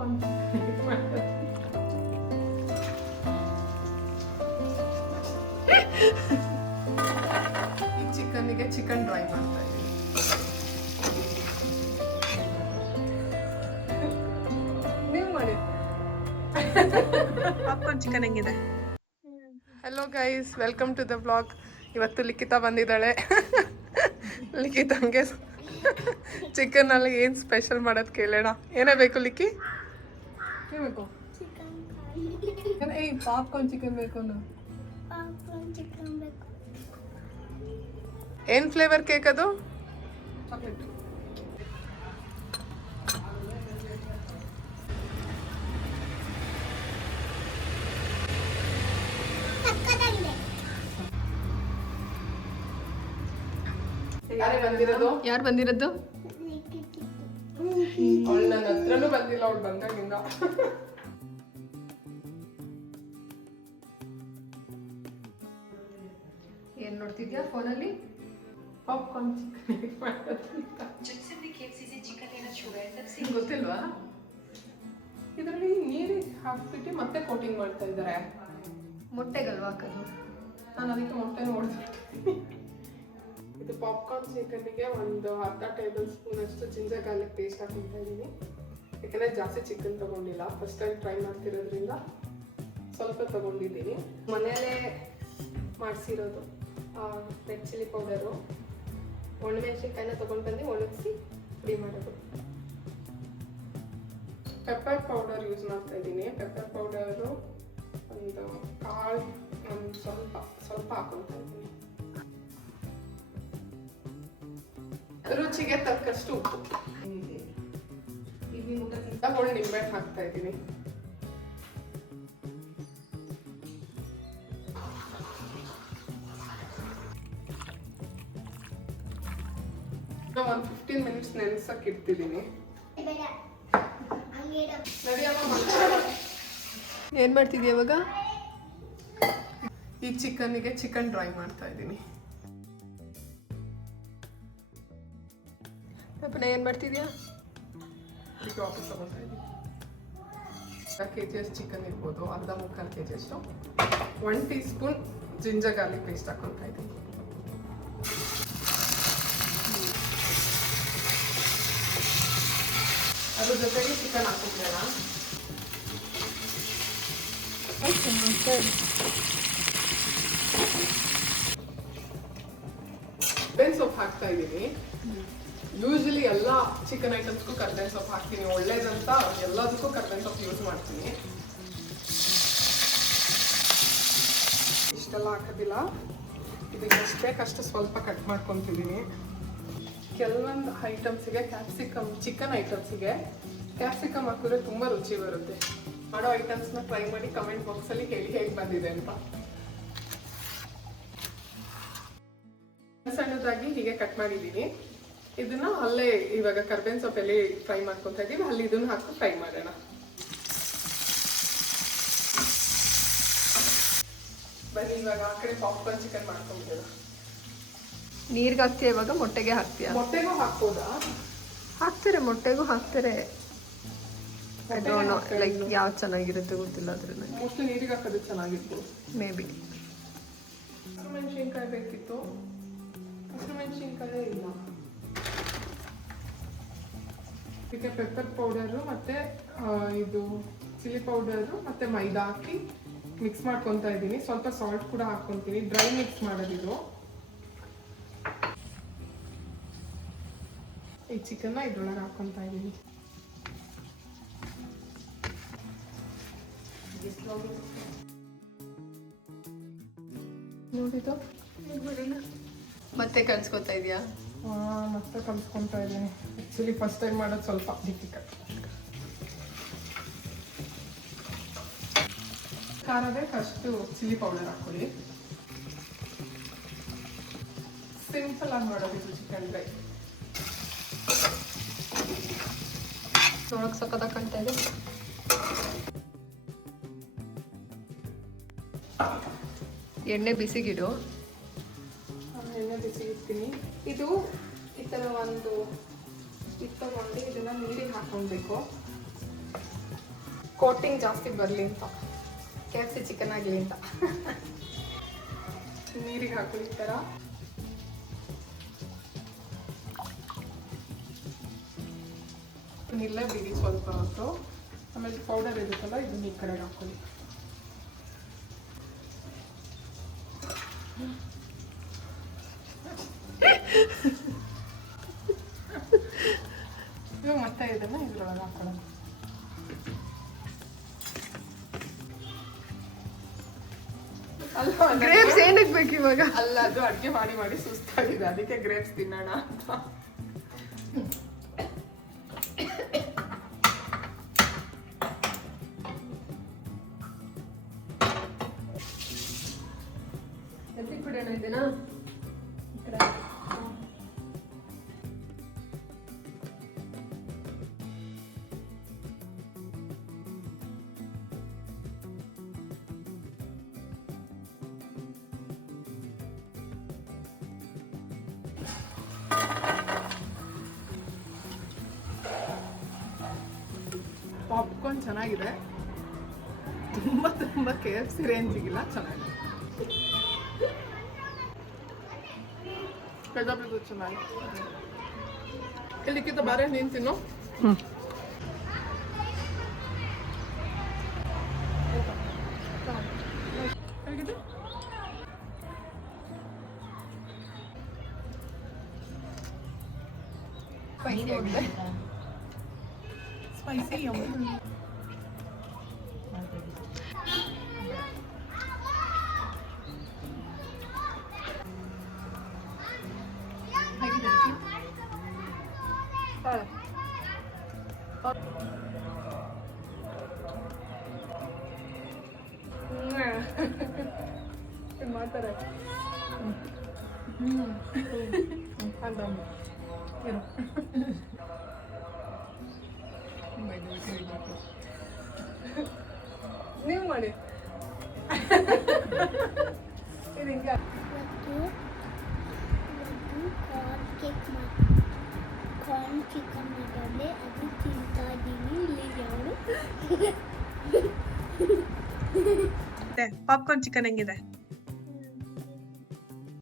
Popcorn ಈ ಚಿಕನ್ನಿಗೆ chicken dry ಮಾಡ್ತಾ ಇದ್ದೀನಿ. ನೀವು ಮಾಡಿ. ಪಾಪ್ಕಾರ್ನ್ ಚಿಕನ್ ಹೆಂಗಿದೆ? Hello guys, welcome to the blog. ಇವತ್ತು ಲಿಖಿತಾ ಬಂದಿದ್ದಾಳೆ. ಲಿಖಿತಂಗೆ ಚಿಕನಲ್ಲಿ ಏನು ಸ್ಪೆಷಲ್ ಮಾಡೋದು ಕೇಳೋಣ. ಏನೇ ಬೇಕು ಲಿಕ್ಕಿ? ಏನು ಬೇಕು? ಏಯ್ ಪಾಪ್ಕಾರ್ನ್ ಚಿಕನ್ ಬೇಕು ಅನ್ನೋ. ಏನು ಫ್ಲೇವರ್ ಕೇಕ್ ಅದು? ಚಾಕ್ಲೇಟ್. ಯಾರು ಬಂದಿರೋದು? ಅವಳು ನನ್ನ ಹತ್ರನೂ ಬಂದಿಲ್ಲ, ಅವಳು ಬಂದಾಗಿಂದ. ಏನ್ ನೋಡ್ತಿದ್ಯಾ ಫೋನಲ್ಲಿ? ಪಾಪ್ಕಾರ್ನ್ ಚಿಕನ್ ಗೊತ್ತಿಲ್ವಾ? ಇದರಲ್ಲಿ ನೀರಿಗೆ ಹಾಕ್ಬಿಟ್ಟು ಮತ್ತೆ ಕೋಟಿಂಗ್ ಮಾಡ್ತಾ ಇದ್ದಾರೆ. ಮೊಟ್ಟೆಗಲ್ವಾ ಹಾಕೋದು? ನಾನು ಅದಕ್ಕೆ ಮೊಟ್ಟೆನೂ ಹೊಡೆದ್ಬಿಟ್ಟು. ಇದು ಪಾಪ್ಕಾರ್ನ್ ಚಿಕನ್ನಿಗೆ ಒಂದು ಅರ್ಧ ಟೇಬಲ್ ಸ್ಪೂನ್ ಅಷ್ಟು ಜಿಂಜರ್ ಗಾರ್ಲಿಕ್ ಪೇಸ್ಟ್ ಹಾಕ್ತಾ ಇದ್ದೀನಿ. ಯಾಕಂದರೆ ಜಾಸ್ತಿ ಚಿಕನ್ ತೊಗೊಂಡಿಲ್ಲ, ಫಸ್ಟ್ ಟೈಮ್ ಟ್ರೈ ಮಾಡ್ತಿರೋದ್ರಿಂದ ಸ್ವಲ್ಪ ತೊಗೊಂಡಿದ್ದೀನಿ. ಮನೆಯಲ್ಲೇ ಮಾಡಿಸಿರೋದು ರೆಡ್ ಚಿಲ್ಲಿ ಪೌಡರು, ಒಣಮೆಣಸಿನ್ಕಾಯಿನ ತೊಗೊಂಡು ಬಂದು ಒಣಗಿಸಿ ಪುಡಿ ಮಾಡೋದು. ಪೆಪ್ಪರ್ ಪೌಡರ್ ಯೂಸ್ ಮಾಡ್ತಾ ಇದ್ದೀನಿ. ಪೆಪ್ಪರ್ ಪೌಡರು ಒಂದು ಕಾಳು ಒಂದು ಸ್ವಲ್ಪ ಹಾಕೊತಾ ಇದ್ದೀನಿ. ರುಚಿಗೆ ತಕ್ಕಷ್ಟು ಉಪ್ಪು. ಒಳ್ಳೆ ನಿಂಬೆ ಹಾಕ್ತಾ ಇದ್ದೀನಿ. ಒಂದು 15 ಮಿನಿಟ್ಸ್ ನೆನೆಸಕ್ಕೆ ಇಡ್ತಿದ್ದೀನಿ. ಏನ್ ಮಾಡ್ತಿದ್ಯಾ ಇವಾಗ? ಈ ಚಿಕನ್ನಿಗೆ ಚಿಕನ್ ಡ್ರೈ ಮಾಡ್ತಾ ಇದ್ದೀನಿ. ಅಪ್ಪನ ಏನು ಮಾಡ್ತಿದ್ಯಾ? ಈಗ ವಾಪಸ್ ತಗೊಳ್ತಾ ಇದ್ದೀನಿ. kg ಅಷ್ಟು ಚಿಕನ್ ಇರ್ಬೋದು, ಅರ್ಧ ಮುಕ್ಕಾಲು kg ಅಷ್ಟು. 1 tea spoon ginger garlic paste ಹಾಕೊಳ್ತಾ ಇದ್ದೀನಿ. ಅದ್ರ ಜೊತೆಗೆ ಚಿಕನ್ ಹಾಕಿದ್ಬೇಡ. ಕರ್ಬೇವಿನ ಸೊಪ್ಪು ಹಾಕ್ತಾ ಇದ್ದೀನಿ. ಯೂಶಲಿ ಎಲ್ಲ ಚಿಕನ್ ಐಟಮ್ಸ್ಗೂ ಕರ್ಬೇವಿನ ಸೊಪ್ಪು ಹಾಕ್ತೀನಿ, ಒಳ್ಳೇದಂತ ಎಲ್ಲದಕ್ಕೂ ಕರ್ಬೇವಿನ ಸೊಪ್ಪು ಯೂಸ್ ಮಾಡ್ತೀನಿ. ಇಷ್ಟೆಲ್ಲ ಹಾಕೋದಿಲ್ಲ, ಇದಕ್ಕೆ ಎಷ್ಟು ಬೇಕಷ್ಟು ಸ್ವಲ್ಪ ಕಟ್ ಮಾಡ್ಕೊತಿದ್ದೀನಿ. ಕೆಲವೊಂದು ಐಟಮ್ಸಿಗೆ ಚಿಕನ್ ಐಟಮ್ಸಿಗೆ ಕ್ಯಾಪ್ಸಿಕಮ್ ಹಾಕಿದ್ರೆ ತುಂಬ ರುಚಿ ಬರುತ್ತೆ. ಮಾಡೋ ಐಟಮ್ಸ್ನ ಟ್ರೈ ಮಾಡಿ ಕಮೆಂಟ್ ಬಾಕ್ಸಲ್ಲಿ ಹೇಗೆ ಬಂದಿದೆ ಅಂತ. ಸಣ್ಣದಾಗಿ ಹೀಗೆ ಕಟ್ ಮಾಡಿದ್ದೀನಿ. ಇದನ್ನ ಅಲ್ಲೇ ಇವಾಗ ಕರ್ಬೇವಿನ ಸೊಪ್ಪಲ್ಲಿ ಫ್ರೈ ಮಾಡ್ಕೊತಾ ಇದ್ದೀವಿ, ಅಲ್ಲಿ ಇದನ್ನ ಹಾಕಿ ಫ್ರೈ ಮಾಡೋಣ. ಬನ್ನಿ ಇವಾಗ ಆ ಕಡೆ ಪಾಪ್ಕಾರ್ನ್ ಚಿಕನ್ ಮಾಡ್ಕೊಂಡ್ಬಿಡೋಣ. ನೀರಿಗೆ ಹಾಕ್ತೀಯ ಇವಾಗ? ಮೊಟ್ಟೆಗೆ ಹಾಕ್ತೀಯ? ಮೊಟ್ಟೆಗೂ ಹಾಕ್ಬೋದಾ? ಹಾಕ್ತಾರೆ, ಮೊಟ್ಟೆಗೂ ಹಾಕ್ತಾರೆ. ಲೈಕ್ ಯಾವ್ದು ಚೆನ್ನಾಗಿರುತ್ತೆ ಗೊತ್ತಿಲ್ಲ, ಅದ್ರ ಮೋಸ್ಟ್ಲಿ ನೀರಿಗೆ ಹಾಕೋದು ಚೆನ್ನಾಗಿರ್ಬೋದು. May be. ಹಸಿಮೆಣಸಿನ್ಕಾಯಿ ಬೇಕಿತ್ತು, ಹಸಿಮೆಣಸಿನ್ಕಾಯೇ ಇಲ್ಲ. ಇದಕ್ಕೆ ಪೆಪ್ಪರ್ ಪೌಡರು ಮತ್ತು ಇದು ಚಿಲ್ಲಿ ಪೌಡರು ಮತ್ತು ಮೈದಾ ಹಾಕಿ ಮಿಕ್ಸ್ ಮಾಡ್ಕೊತಾ ಇದ್ದೀನಿ. ಸ್ವಲ್ಪ ಸಾಲ್ಟ್ ಕೂಡ ಹಾಕ್ಕೊತೀನಿ. Dry mix ಮಾಡೋದಿದು. ಈ ಚಿಕನ್ನ ಇದ್ರೊಳಗೆ ಹಾಕ್ಕೊತಾ ಇದ್ದೀನಿ. ನೋಡಿದ್ದು ಮತ್ತೆ ಕಲ್ಸ್ಕೊತಾ ಇದೆಯಾ? ಮತ್ತೆ ಕಲಿಸ್ಕೊತಾ ಇದ್ದೀನಿ. ಆ್ಯಕ್ಚುಲಿ ಫಸ್ಟ್ ಟೈಮ್ ಮಾಡೋದು ಸ್ವಲ್ಪ ಡಿಫಿಕಲ್ಟ್. ಖಾರದೇ ಫಸ್ಟು ಚಿಲ್ಲಿ ಪೌಡರ್ ಹಾಕ್ಕೊಳ್ಳಿ. ಸಿಂಪಲ್ ಆಗಿ ಮಾಡೋದು ಚಿಕನ್ ಡ್ರೈ. ನೋಡೋಕೆ ಸಕ್ಕತ್ತಾಗಿ ಕಾಣ್ತಾ ಇದೆ. ಎಣ್ಣೆ ಬಿಸಿಗಿಡು. ಎಣ್ಣೆ ಬಿಸಿಗಿಡ್ತೀನಿ. ಇದು ಈ ಥರ ಒಂದು ಇದು ತಗೊಂಡು ಇದನ್ನು ನೀರಿಗೆ ಹಾಕ್ಕೊಳ್ಬೇಕು. ಕೋಟಿಂಗ್ ಜಾಸ್ತಿ ಬರಲಿ ಅಂತ, KFC ಚಿಕನ್ ಆಗಲಿ ಅಂತ. ನೀರಿಗೆ ಹಾಕಿ ಈ ಥರ ಇಲ್ಲೇ ಬಿಡಿ ಸ್ವಲ್ಪ ಹೊತ್ತು. ಆಮೇಲೆ ಪೌಡರ್ ಇರುತ್ತಲ್ಲ ಇದನ್ನ ಈ ಕಡೆಗೆ ಹಾಕೊಳ್ಳಿ. ಇವಾಗ ಮತ್ತೆ ಇದನ್ನ ಇದ್ರೊಳಗೆ ಹಾಕೊಳ್ಳೋಣ. ಗ್ರೇಪ್ಸ್ ಏನಕ್ಕೆ ಬೇಕು ಇವಾಗ? ಅಲ್ಲ, ಅದು ಅಡುಗೆ ಮಾಡಿ ಮಾಡಿ ಸುಸ್ತಾಗಿದೆ, ಅದಕ್ಕೆ ಗ್ರೇಪ್ಸ್ ತಿನ್ನೋಣ ಅಂತ. ಎತ್ತಿಗೆ ಬಿಡೋಣ ಇದನ್ನ. ಪಾಪ್ಕಾರ್ನ್ ಚೆನ್ನಾಗಿದೆ, ತುಂಬ KFC ರೇಂಜಿಗಿಲ್ಲ, ಚೆನ್ನಾಗಿದೆ. ಕಡಾಬಿದು ಚೆನ್ನಾಗಿದೆ. ಇಲ್ಲಿಕ್ಕಿಂತ ಬಾರೆ ನೀನು ತಿನ್ನು. ಹೇಗಿದೆ? ಸ್ಪೈಸಿ ಆಗಿದೆ. Spicy yummy. ಮಾಡ್ತಾರೆ ನೀವು ಮಾಡಿ. ಕಾರ್ನ್ ಚಿಕನ್ ಇದ್ದಾವೆ, ಅದು ತಿಂತಾ ಇದ್ದೀನಿ. ಇಲ್ಲಿ ಯಾರು ಪಾಪ್ಕಾರ್ನ್ ಚಿಕನ್ ಹೆಂಗಿದೆ?